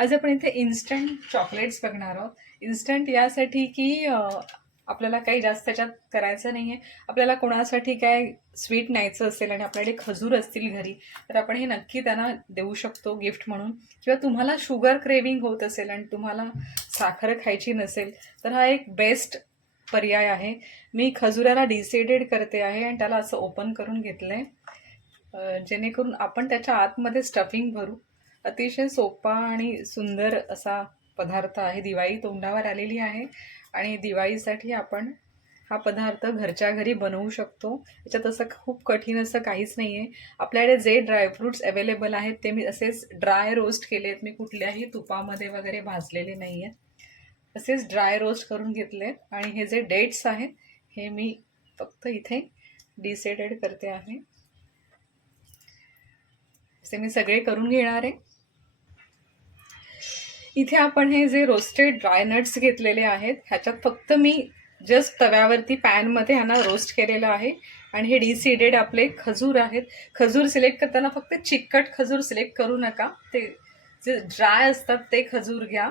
आज आपण इथे इन्स्टंट चॉकलेट्स बघणार आहोत. इन्स्टंट यासाठी की आपल्याला काही जास्त त्याच्यात करायचं नाही आहे आपल्याला कोणासाठी काय स्वीट न्यायचं असेल आणि आपल्याकडे खजूर असतील घरी तर आपण हे नक्की त्यांना देऊ शकतो गिफ्ट म्हणून. किंवा तुम्हाला शुगर क्रेविंग होत असेल आणि तुम्हाला साखर खायची नसेल तर हा एक बेस्ट पर्याय आहे. मी खजुराला डिसेडेड करते आहे आणि त्याला असं ओपन करून घेतलं आहे जेणेकरून आपण त्याच्या आतमध्ये स्टफिंग भरू. अतिशय सोपा आणि सुंदर असा पदार्थ आहे. दिवाळी तोंडावर आलेली आहे आणि दिवाळीसाठी आपण हा पदार्थ घरच्या घरी बनवू शकतो. याच्यात असं खूप कठीण असं काहीच नाही आहे आपल्याकडे जे ड्रायफ्रूट्स अवेलेबल आहेत ते मी असेच ड्राय रोस्ट केले आहेत. मी कुठल्याही तुपामध्ये वगैरे भाजलेले नाही आहेत असेच ड्राय रोस्ट करून घेतले आणि हे जे डेट्स आहेत हे मी फक्त इथे डिसाइडेड करते आहे. असे मी सगळे करून घेणार आहे. इथे आपण हे जे रोस्टेड ड्राय नट्स घेतलेले आहेत ह्याच्यात फक्त मी जस्ट तव्यावरती पॅनमध्ये ह्यांना रोस्ट केलेलं आहे. आणि हे डिसिडेड आपले खजूर आहेत. खजूर सिलेक्ट करताना फक्त चिकट खजूर सिलेक्ट करू नका. ते जे ड्राय असतात ते खजूर घ्या.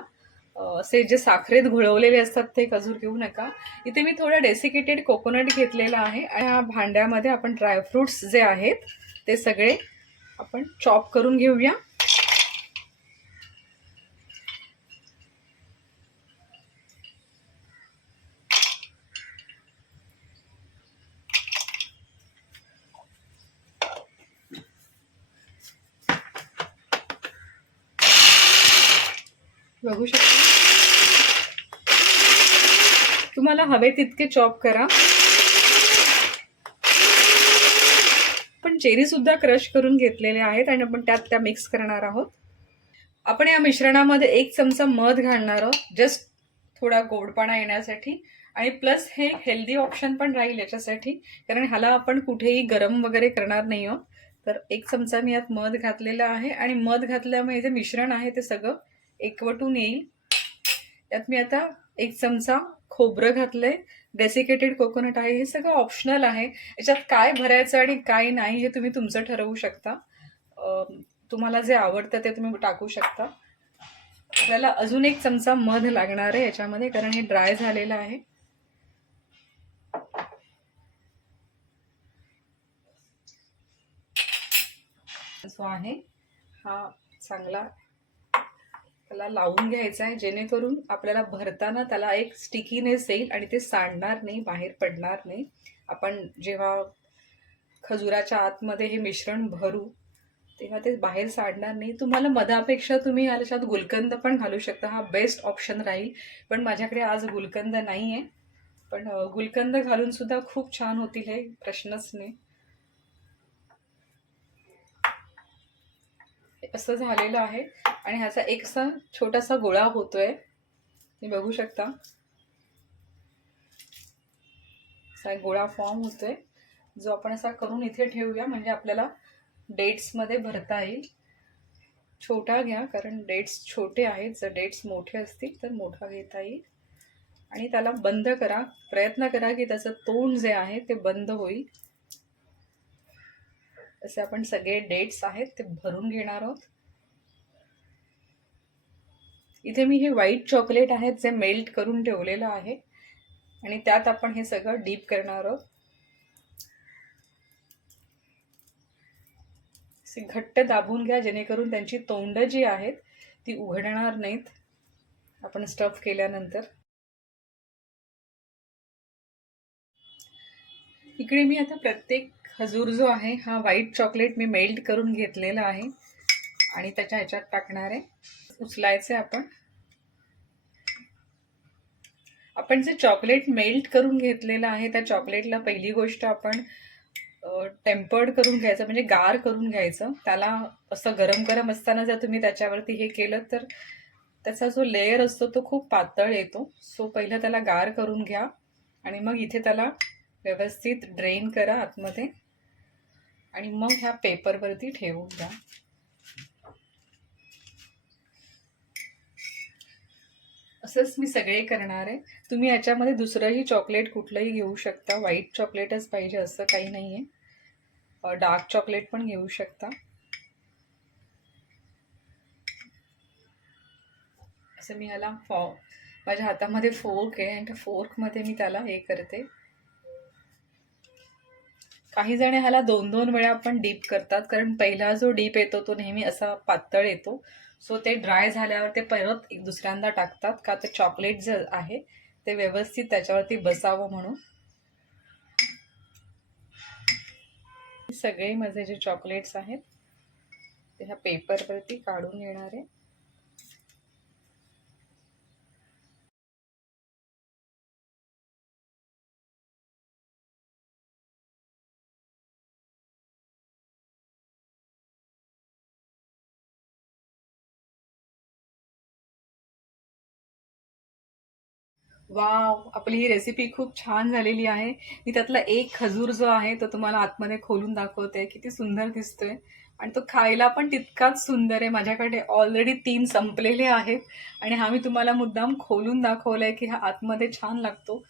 असे जे साखरेत घुळवलेले असतात ते खजूर घेऊ नका. इथे मी थोडं डेसिकेटेड कोकोनट घेतलेलं आहे. आणि ह्या भांड्यामध्ये आपण ड्रायफ्रुट्स जे आहेत ते सगळे आपण चॉप करून घेऊया. बघू शकता. तुम्हाला हवे तितके चॉप करा. चेरीसुद्धा चेरी सुद्धा क्रश करून घेतलेले आहेत आणि आपण त्यात त्या मिक्स करणार आहोत. आपण या मिश्रणामध्ये एक चमचा मध घालणार आहोत जस्ट थोडा गोडपणा येण्यासाठी. आणि प्लस हे हेल्दी ऑप्शन पण राहील याच्यासाठी कारण ह्याला आपण कुठेही गरम वगैरे करणार नाही आहोत. तर एक चमचा मी यात मध घातलेला आहे आणि मध घातल्यामुळे जे मिश्रण आहे ते सगळं एकवटून येईल. यात मी आता एक चमचा खोबरं घातलंय. डेसिकेटेड कोकोनट आहे हे सगळं ऑप्शनल आहे. याच्यात काय भरायचं आणि काय नाही हे तुम्ही तुमचं ठरवू शकता. तुम्हाला जे आवडतं ते तुम्ही टाकू शकता. आपल्याला अजून एक चमचा मध लागणार आहे याच्यामध्ये कारण हे ड्राय झालेलं आहे. जो आहे. हा चांगला त्याला लावून घ्यायचा आहे जेणेकरून आपल्याला भरताना त्याला एक स्टिकीनेस येईल आणि ते सांडणार नाही बाहेर पडणार नाही. आपण जेव्हा खजुराच्या आतमध्ये हे मिश्रण भरू तेव्हा ते बाहेर सांडणार नाही. तुम्हाला मधापेक्षा तुम्ही याच्यात गुलकंद पण घालू शकता. हा बेस्ट ऑप्शन राहील. पण माझ्याकडे आज गुलकंद नाही आहे पण गुलकंद घालून सुद्धा खूप छान होतील हे प्रश्नच नाही. असं झालेलं आहे. आणि ह्याचा एक असा छोटासा गोळा होतोय. तुम्ही बघू शकता. असा गोळा फॉर्म होतोय. जो आपण असा करून इथे ठेवूया म्हणजे आपल्याला डेट्समध्ये भरता येईल. छोटा घ्या कारण डेट्स छोटे आहेत. जर डेट्स मोठे असतील तर मोठा घेता येईल. आणि त्याला बंद करा. प्रयत्न करा की त्याचं तोंड जे आहे ते बंद होईल. असे आपण सगळे डेट्स आहेत ते भरून घेणार आहोत. इथे मी हे व्हाईट चॉकलेट आहेत जे मेल्ट करून ठेवलेलं आहे. आणि त्यात आपण हे सगळं डीप करणार आहोत. घट्ट दाबून घ्या जेणेकरून त्यांची तोंड जी आहेत ती उघडणार नाहीत. आपण स्टफ केल्यानंतर. इकडे मी आता प्रत्येक खजूर जो आहे हा व्हाईट चॉकलेट मी मेल्ट करून घेतलेला आहे आणि त्याच्या ह्याच्यात टाकणार आहे. उचलायचे आपण. आपण जे चॉकलेट मेल्ट करून घेतलेलं आहे त्या चॉकलेटला पहिली गोष्ट आपण टेम्पर्ड करून घ्यायचं म्हणजे गार करून घ्यायचं. त्याला असं गरम गरम असताना जर तुम्ही त्याच्यावरती हे केलं तर त्याचा जो लेयर असतो तो खूप पातळ येतो. सो पहिलं त्याला गार करून घ्या आणि मग इथे त्याला व्यवस्थित ड्रेन करा आतमध्ये. आणि मग ह्या पेपरवरती ठेवून द्या. असंच मी सगळे करणार आहे. तुम्ही याच्यामध्ये दुसरंही चॉकलेट कुठलंही घेऊ शकता. व्हाईट चॉकलेटच पाहिजे असं काही नाही आहे डार्क चॉकलेट पण घेऊ शकता. असं मी ह्याला फॉ माझ्या हातामध्ये फोर्क आहे आणि त्या फोर्कमध्ये मी त्याला हे करते. काही जण ह्याला दोन दोन वेळा पण डीप करतात कारण पहिला जो डीप येतो तो नेहमी असा पातळ येतो. सो ते ड्राय झाल्यावर ते परत एक दुसऱ्यांदा टाकतात का ते चॉकलेट जे आहे ते व्यवस्थित त्याच्यावरती बसावं म्हणून. सगळे माझे जे चॉकलेट्स आहेत ते ह्या पेपरवरती काढून येणार आहे. वाव आपली ही रेसिपी खूप छान झालेली आहे. मी त्यातला एक खजूर जो आहे तो तुम्हाला आतमध्ये खोलून दाखवते. किती सुंदर दिसतोय. आणि तो खायला पण तितकाच सुंदर आहे. माझ्याकडे ऑलरेडी तीन संपलेले आहेत. आणि हा मी तुम्हाला मुद्दाम खोलून दाखवलाय की हा आतमध्ये छान लागतो.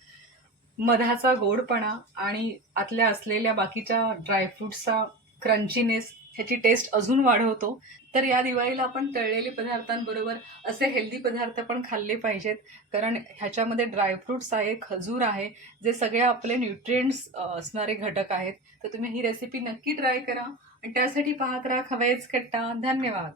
मधाचा गोडपणा आणि आतल्या असलेल्या बाकीच्या ड्रायफ्रूटचा क्रंचीनेस ह्याची टेस्ट अजून वाढवतो. तर या दिवाळीला आपण तळलेले पदार्थांबरोबर असे हेल्दी पदार्थ पण खाल्ले पाहिजेत. कारण ह्याच्यामध्ये ड्रायफ्रुट्स आहे खजूर आहे जे सगळे आपले न्यूट्रिएंट्स असणारे घटक आहेत. तर तुम्ही ही रेसिपी नक्की ट्राय करा. आणि त्यासाठी पाहत राहा खवायच कट्टा. धन्यवाद.